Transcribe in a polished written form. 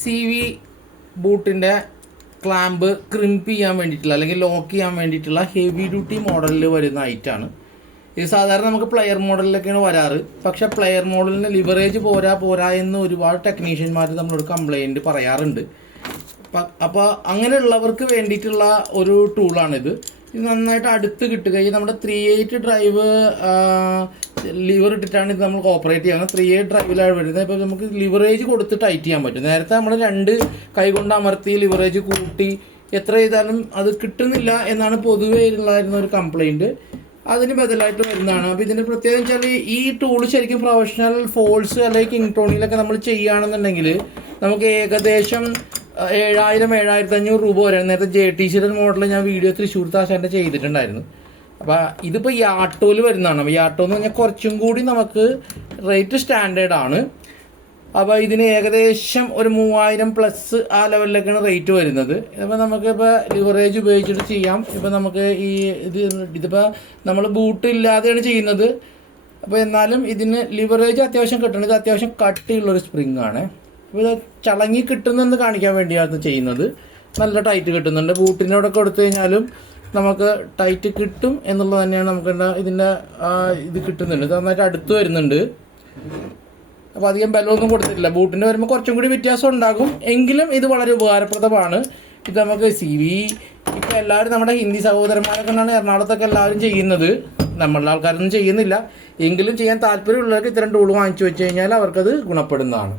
C V ബൂട്ടിൻ്റെ clamp crimp ചെയ്യാൻ വേണ്ടിയിട്ടുള്ള അല്ലെങ്കിൽ ലോക്ക് ചെയ്യാൻ വേണ്ടിയിട്ടുള്ള ഹെവി ഡ്യൂട്ടി മോഡലിൽ വരുന്ന ഐറ്റാണ് ഇത്. സാധാരണ നമുക്ക് പ്ലെയർ മോഡലിലൊക്കെയാണ് വരാറ്. പക്ഷെ പ്ലെയർ മോഡലിന് ലിവറേജ് പോരാ എന്ന് ഒരുപാട് ടെക്നീഷ്യന്മാർ നമ്മളോട് കംപ്ലൈൻറ്റ് പറയാറുണ്ട്. അപ്പോൾ അങ്ങനെയുള്ളവർക്ക് വേണ്ടിയിട്ടുള്ള ഒരു ടൂളാണിത്. ഇത് നന്നായിട്ട് അടുത്ത് കിട്ടുകയും നമ്മുടെ 3/8 ഡ്രൈവ് ലിവർ ഇട്ടിട്ടാണ് ഇത് നമ്മൾ ഓപ്പറേറ്റ് ചെയ്യുന്നത്. 3/8 ഡ്രൈവിലാണ് വരുന്നത്. ഇപ്പോൾ നമുക്ക് ലിവറേജ് കൊടുത്ത് ടൈറ്റ് ചെയ്യാൻ പറ്റും. നേരത്തെ നമ്മൾ 2 കൈ കൊണ്ട് അമർത്തി ലിവറേജ് കൂട്ടി എത്ര ചെയ്താലും അത് കിട്ടുന്നില്ല എന്നാണ് പൊതുവേ ഉള്ളായിരുന്ന ഒരു കംപ്ലൈൻറ്റ്. അതിന് ബദലായിട്ട് വരുന്നതാണ്. അപ്പോൾ ഇതിൻ്റെ പ്രത്യേകത വെച്ചാൽ ഈ ടൂൾ ശരിക്കും പ്രൊഫഷണൽ ഫോൾസ് അല്ലെങ്കിൽ കിങ് ടോണിയിലൊക്കെ നമ്മൾ ചെയ്യുകയാണെന്നുണ്ടെങ്കിൽ നമുക്ക് ഏകദേശം 7,000-7,500 രൂപ വരെ. നേരത്തെ JTCയുടെ മോഡൽ ഞാൻ വീഡിയോ തൃശ്ശൂർ താശാൻ്റെ ചെയ്തിട്ടുണ്ടായിരുന്നു. അപ്പോൾ ഇതിപ്പോൾ യാട്ടോയിൽ വരുന്നതാണ്. അപ്പോൾ യാട്ടോ എന്ന് പറഞ്ഞാൽ കുറച്ചും കൂടി നമുക്ക് റേറ്റ് സ്റ്റാൻഡേർഡ് ആണ്. അപ്പോൾ ഇതിന് ഏകദേശം ഒരു 3000+ ആ ലെവലിലേക്കാണ് റേറ്റ് വരുന്നത്. അപ്പോൾ നമുക്കിപ്പോൾ ലിവറേജ് ഉപയോഗിച്ചിട്ട് ചെയ്യാം. ഇപ്പോൾ നമുക്ക് ഇതിപ്പോൾ നമ്മൾ ബൂട്ട് ഇല്ലാതെയാണ് ചെയ്യുന്നത്. അപ്പോൾ എന്നാലും ഇതിന് ലിവറേജ് അത്യാവശ്യം കിട്ടണം. ഇത് അത്യാവശ്യം കട്ടിയുള്ളൊരു സ്പ്രിങ് ആണ്. അപ്പോൾ ഇത് ചളങ്ങി കിട്ടുന്നെന്ന് കാണിക്കാൻ വേണ്ടിയാണ് ചെയ്യുന്നത്. നല്ല ടൈറ്റ് കിട്ടുന്നുണ്ട്. ബൂട്ടിൻ്റെ അവിടെ കൊടുത്തു കഴിഞ്ഞാലും നമുക്ക് ടൈറ്റ് കിട്ടും എന്നുള്ളത് തന്നെയാണ് നമുക്ക് ഇതിൻ്റെ ഇത് കിട്ടുന്നുണ്ട്. ഇത് നന്നായിട്ട് അടുത്ത് വരുന്നുണ്ട്. അപ്പോൾ അധികം ബലമൊന്നും കൊടുത്തിട്ടില്ല. ബൂട്ടിൻ്റെ വരുമ്പോൾ കുറച്ചും കൂടി വ്യത്യാസം ഉണ്ടാകും. എങ്കിലും ഇത് വളരെ ഉപകാരപ്രദമാണ്. ഇത് നമുക്ക് CV ഇപ്പോൾ എല്ലാവരും നമ്മുടെ ഹിന്ദി സഹോദരന്മാരൊക്കെ കൊണ്ടാണ് എറണാകുളത്തൊക്കെ എല്ലാവരും ചെയ്യുന്നത്. നമ്മളുടെ ആൾക്കാരൊന്നും ചെയ്യുന്നില്ല. എങ്കിലും ചെയ്യാൻ താല്പര്യമുള്ളവർക്ക് ഇത്തരം ടൂൾ വാങ്ങിച്ചു വെച്ച് കഴിഞ്ഞാൽ അവർക്കത് ഗുണപ്പെടുന്നതാണ്.